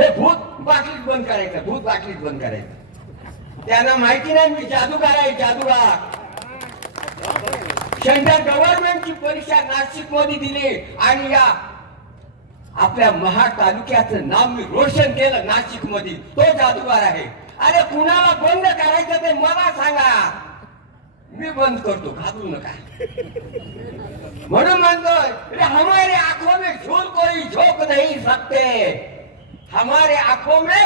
हे भूत बाटलीत बंद करायचं भूत बाटलीत बंद करायचं. त्यांना माहिती नाही मी जादूगार आहे जादूगार. सेंट्रल गव्हर्नमेंटची परीक्षा नाशिकमध्ये दिली आणि या आपल्या महाड तालुक्याचं नाव मी रोशन केलं नाशिकमध्ये. तो जादूगार आहे. अरे कुणाला बंद करायचं ते मला सांगा. मी बंद करतो घाबरू नका. म्हणून म्हणतोय हमारे आखो में झोल कोई झोक नाही सकते. हमारे आंखों में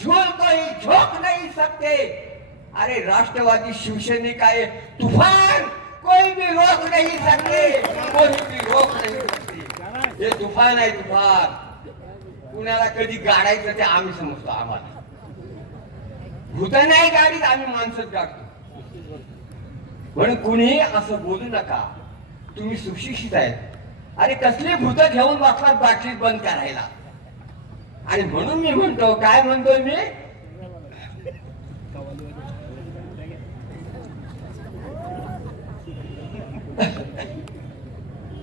झोल कोई झोंक नहीं सकते। अरे राष्ट्रवादी शिवसैनिक ये तूफान कोई भी रोक नहीं सकते। कोई भी रोक नहीं सकते। हे तुफान आहे तुफान। कुणाला कधी गाडायचं ते आम्ही समजतो आम्हाला। भूत नाही गाडीत आम्ही माणसंच गाडतो म्हणून कुणीही असं बोलू नका। तुम्ही सुशिक्षित आहेत। अरे कसली भूत घेऊन बसतात बाटलीत बंद करायला? आणि म्हणून मी म्हणतो काय म्हणतोय मी?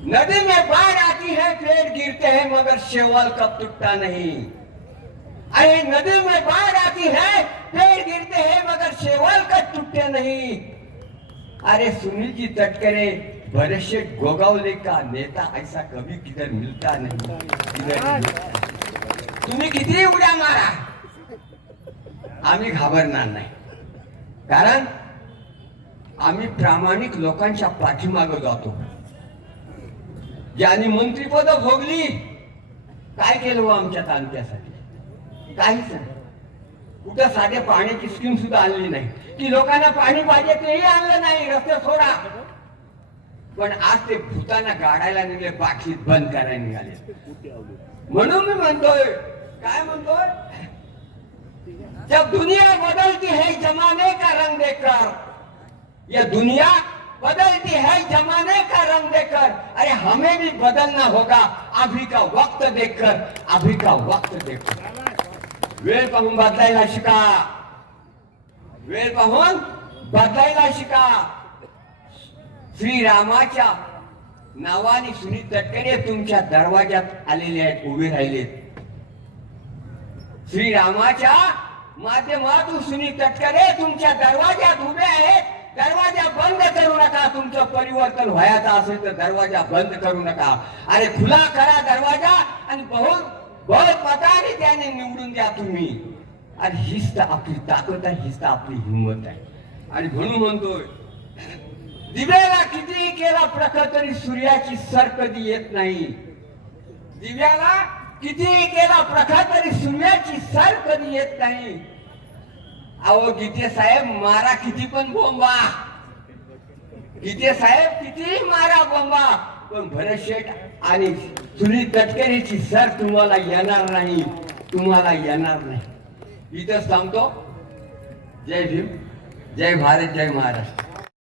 नदी में बाढ़ आती है पेड़ गिरते हैं मगर शेवाल कब टूटता नहीं। अरे नदी में बाढ़ आती है पेड़ गिरते हैं मगर शेवाल कब टूटते नहीं। अरे सुनील जी तटकरे बरेचसे गोगावले का नेता ऐसा कभी किधर मिलता नहीं। किधर मिलता. तुम्ही किती उड्या मारा? आम्ही घाबरणार नाही. कारण आम्ही प्रामाणिक लोकांच्या पाठीमागं जातो. ज्यांनी मंत्रीपद भोगली काय केलं हो आमच्या तालुक्यासाठी? काहीच नाही. कुठं साधे पाण्याची स्कीम सुद्धा आणली नाही. की लोकांना पाणी पाहिजे तेही आणलं नाही रस्ते सोडा. पण आज ते भूतांना गाडायला निघले बाटलीत बंद करायला निघाले. म्हणून मी म्हणतोय काय म्हणतोय जब दुनिया बदलती है जमाने का रंग देखकर या दुनिया बदलती है जमाने का रंग देखकर अरे हमें भी बदलना होगा अभी का वक्त देखकर अभी का वक्त देखकर। वेळ पाहून बदलायला शिका। वेळ पाहून बदलायला शिका। श्रीरामाच्या नावाने सुनील तटकरे तुमच्या दरवाज्यात आलेले आहेत उभे राहिलेत. श्रीरामाच्या माध्यमातून सुनील तटकरे तुमच्या दरवाज्यात उभे आहेत. दरवाजा बंद करू नका. तुमचं परिवर्तन व्हायचं असेल तर दरवाजा बंद करू नका. अरे खुला करा दरवाजा आणि बहुत बहुत मताने त्याने निवडून द्या तुम्ही. आणि हिस्त आपली ताकद आहे हिस्त आपली हिंमत आहे. आणि म्हणून म्हणतोय दिव्याला कितीही केला प्रखर तरी सूर्याची सर कधी येत नाही. दिव्याला कितीही केला? प्रखर तरी सूर्याची सर कधी येत नाही? अहो गीते साहेब मारा किती पण बोंबा. गीते साहेब कितीही मारा बोंबा. पण भरत शेठ आणि सुनील तटकरेची सर तुम्हाला येणार नाही. तुम्हाला येणार नाही. इथं सांगतो जय भीम. जय भारत जय महाराष्ट्र.